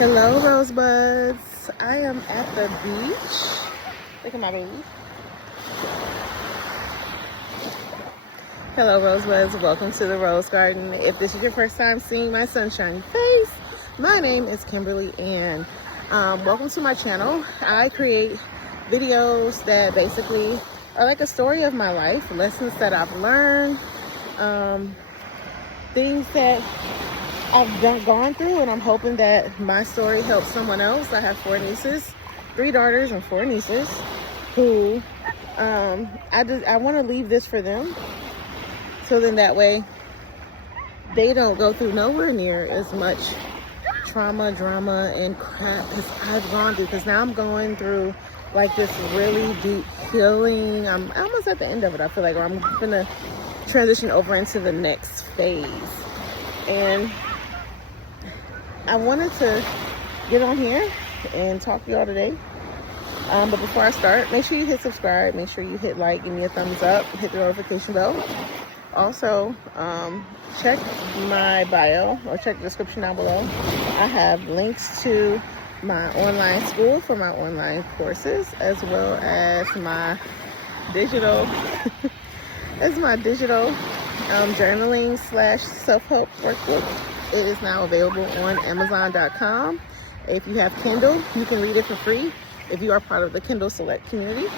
Hello, Rosebuds. I am at the beach. Look at my baby. Hello, Rosebuds. Welcome to the Rose Garden. If this is your first time seeing my sunshiny face, my name is Kimberly Ann. Welcome to my channel. I create videos that basically are like a story of my life, lessons that I've learned, things that I've gone through, and I'm hoping that my story helps someone else. I have 4 nieces, 3 daughters and 4 nieces who I want to leave this for them, so then that way they don't go through nowhere near as much trauma, drama, and crap as I've gone through, because now I'm going through like this really deep healing. I'm almost at the end of it, I feel like, or I'm gonna transition over into the next phase. And I wanted to get on here and talk to y'all today. But before I start, make sure you hit subscribe, make sure you hit like, give me a thumbs up, hit the notification bell. Also, check my bio or check the description down below. I have links to my online school for my online courses, as well as my digital journaling / self-help workbook. It is now available on Amazon.com. If you have Kindle, you can read it for free if you are part of the Kindle Select community.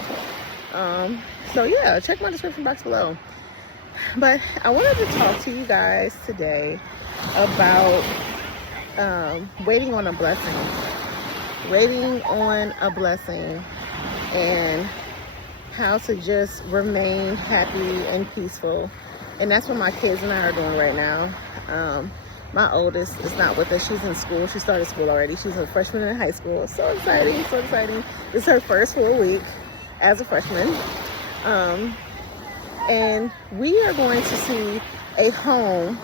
So yeah, check my description box below. But I wanted to talk to you guys today about waiting on a blessing. Waiting on a blessing and how to just remain happy and peaceful. And that's what my kids and I are doing right now. My oldest is not with us. She's in school. She started school already. She's a freshman in high school. So exciting, so exciting. It's her first full week as a freshman. And we are going to see a home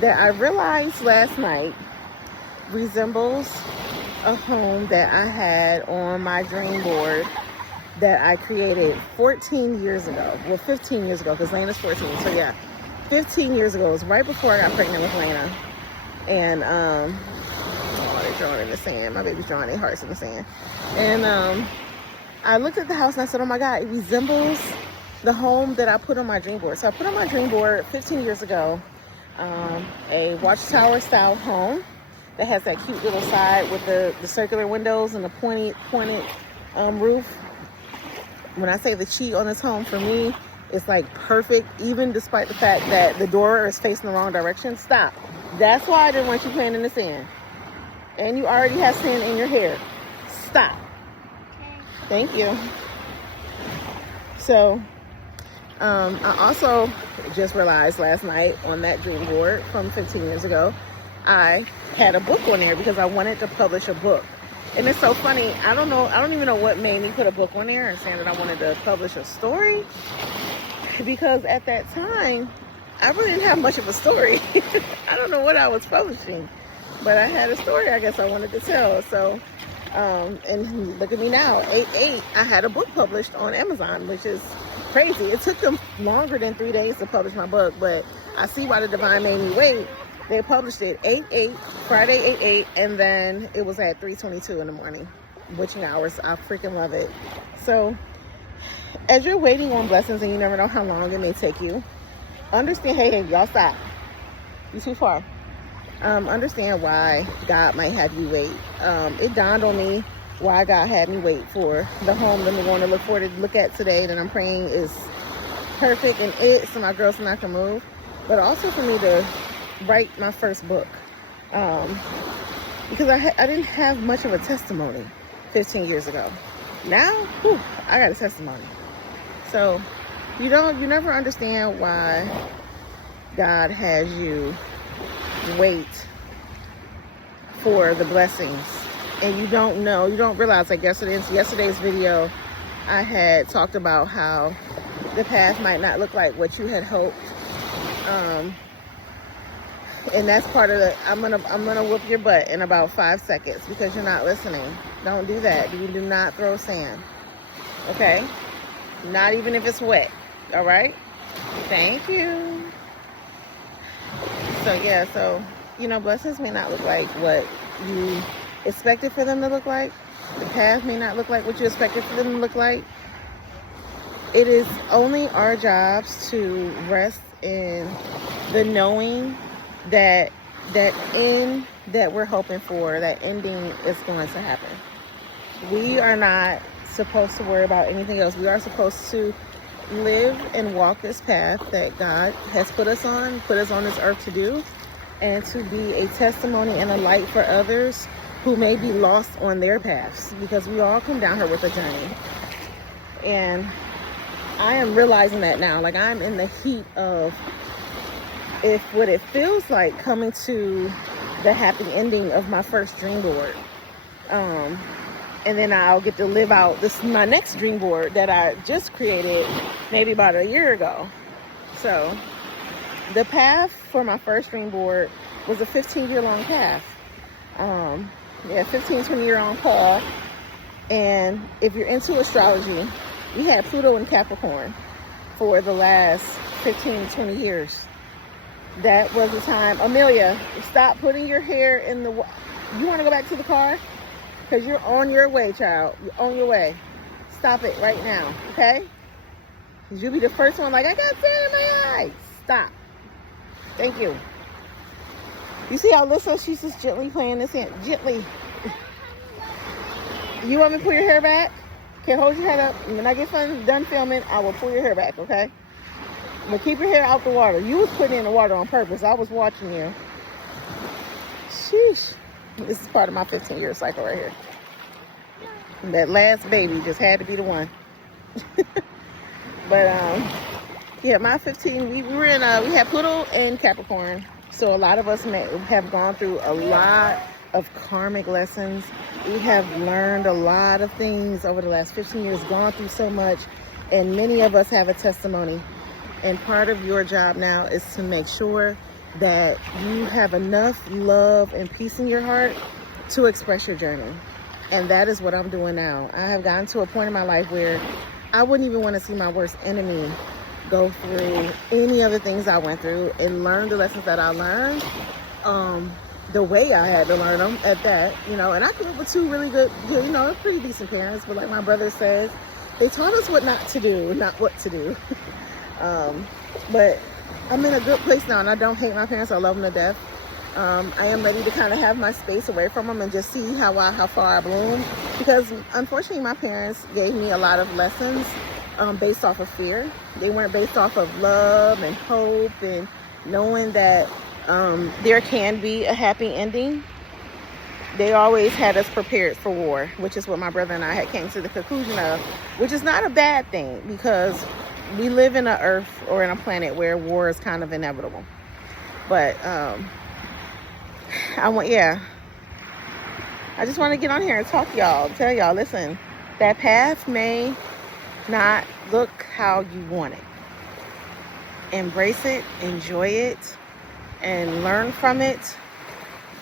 that I realized last night resembles a home that I had on my dream board that I created 14 years ago. Well, 15 years ago, because Lena's 14. So yeah, 15 years ago. It was right before I got pregnant with Lena. And oh, they're drawing in the sand. My baby's drawing their hearts in the sand. And I looked at the house and I said, oh my God, it resembles the home that I put on my dream board. So I put on my dream board 15 years ago a watchtower style home that has that cute little side with the circular windows and the pointed roof. When I say the chi on this home, for me, it's like perfect, even despite the fact that the door is facing the wrong direction. Stop. That's why I didn't want you playing in the sand. And you already have sand in your hair. Stop. Okay. Thank you. So, I also just realized last night on that dream board from 15 years ago, I had a book on there because I wanted to publish a book. And it's so funny. I don't even know what made me put a book on there and saying that I wanted to publish a story. Because at that time, I really didn't have much of a story. I don't know what I was publishing, but I had a story I guess I wanted to tell. So, and look at me now, 8/8, I had a book published on Amazon, which is crazy. It took them longer than 3 days to publish my book, but I see why the divine made me wait. They published it 8/8, Friday 8/8, and then it was at 3:22 in the morning, witching hours. I freaking love it. So, as you're waiting on blessings and you never know how long it may take you, understand, hey, y'all stop. You're too far. Understand why God might have you wait. It dawned on me why God had me wait for the home that we're going to look at today, that I'm praying is perfect and so my girls and I can move. But also for me to write my first book. Because I didn't have much of a testimony 15 years ago. Now, whew, I got a testimony. So you never understand why God has you wait for the blessings, and you don't realize, like yesterday's video, I had talked about how the path might not look like what you had hoped, and that's part of the I'm gonna whoop your butt in about 5 seconds because you're not listening. Don't do that. You do not throw sand, okay? Not even if it's wet. All right, thank you. So yeah, so blessings may not look like what you expected for them to look like. The path may not look like what you expected for them to look like. It is only our jobs to rest in the knowing that that end that we're hoping for, that ending is going to happen. We are not supposed to worry about anything else. We are supposed to live and walk this path that God has put us on this earth to do, and to be a testimony and a light for others who may be lost on their paths, because we all come down here with a journey. And I am realizing that now. Like, I'm in the heat of what it feels like coming to the happy ending of my first dream board. And then I'll get to live out my next dream board that I just created maybe about a year ago. So the path for my first dream board was a 15-year-long path. 15-20-year-long path. And if you're into astrology, we had Pluto in Capricorn for the last 15, 20 years. That was the time. Amelia, stop putting your hair in the... You want to go back to the car? Because you're on your way, child. You're on your way. Stop it right now, okay? Because you'll be the first one like, I got sand in my eyes. Stop. Thank you. You see how Alyssa, she's just gently playing this hand. Gently. You want me to pull your hair back? Okay, hold your head up. When I get done filming, I will pull your hair back, okay? But keep your hair out the water. You was putting in the water on purpose. I was watching you. Sheesh. This is part of my 15-year cycle right here. That last baby just had to be the one. But yeah, my 15. We had Pluto in Capricorn, so a lot of us have gone through a lot of karmic lessons. We have learned a lot of things over the last 15 years. Gone through so much, and many of us have a testimony. And part of your job now is to make sure that you have enough love and peace in your heart to express your journey. And that is what I'm doing now. I have gotten to a point in my life where I wouldn't even want to see my worst enemy go through any of the things I went through, and learn the lessons that I learned the way I had to learn them at that, And I grew up with two really good, pretty decent parents. But like my brother says, they taught us what not to do, not what to do. But I'm in a good place now, and I don't hate my parents. I love them to death. I am ready to kind of have my space away from them and just see how far I bloom, because unfortunately my parents gave me a lot of lessons based off of fear. They weren't based off of love and hope and knowing that there can be a happy ending. They always had us prepared for war, which is what my brother and I had came to the conclusion of, which is not a bad thing, because we live in an earth or in a planet where war is kind of inevitable. But I just want to get on here and talk to y'all, tell y'all, listen, that path may not look how you want it. Embrace it, enjoy it, and learn from it.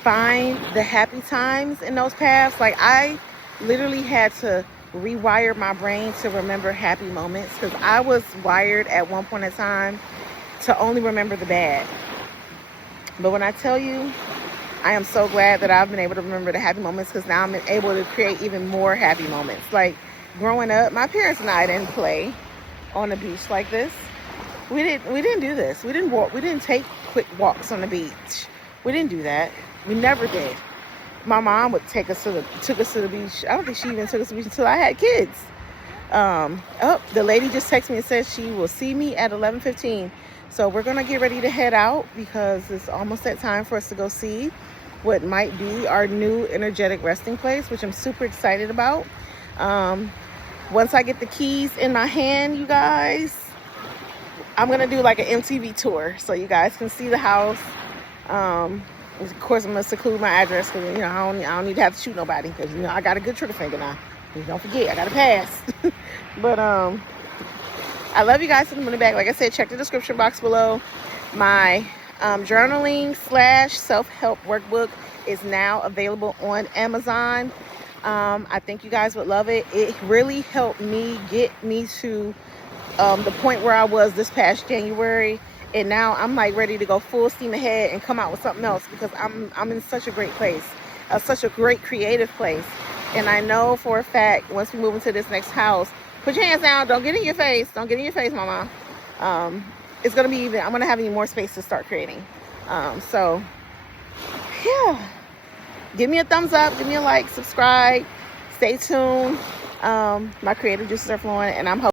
Find the happy times in those paths. Like, I literally had to rewire my brain to remember happy moments, because I was wired at one point in time to only remember the bad. But when I tell you, I am so glad that I've been able to remember the happy moments, because now I'm able to create even more happy moments. Like, growing up, my parents and I didn't play on the beach like this. We didn't do this. We didn't walk. We didn't take quick walks on the beach. We didn't do that. We never did. My mom would took us to the beach. I don't think she even took us to the beach until I had kids. The lady just texted me and said she will see me at 11:15. So we're gonna get ready to head out, because it's almost that time for us to go see what might be our new energetic resting place, which I'm super excited about. Once I get the keys in my hand, you guys, I'm gonna do like an MTV tour so you guys can see the house. Of course, I'm gonna seclude my address, because I don't need to have to shoot nobody, because I got a good trigger finger now. Don't forget, I got a pass. But I love you guys to the moon and back. Like I said, check the description box below. My journaling / self-help workbook is now available on Amazon. I think you guys would love it. It really helped me get me to the point where I was this past January. And now I'm like ready to go full steam ahead and come out with something else, because I'm in such a great place. such a great creative place. And I know for a fact, once we move into this next house, put your hands down, don't get in your face, don't get in your face, mama. It's gonna be even, I'm gonna have even more space to start creating. So yeah, give me a thumbs up, give me a like, subscribe, stay tuned. My creative juices are flowing, and I'm hoping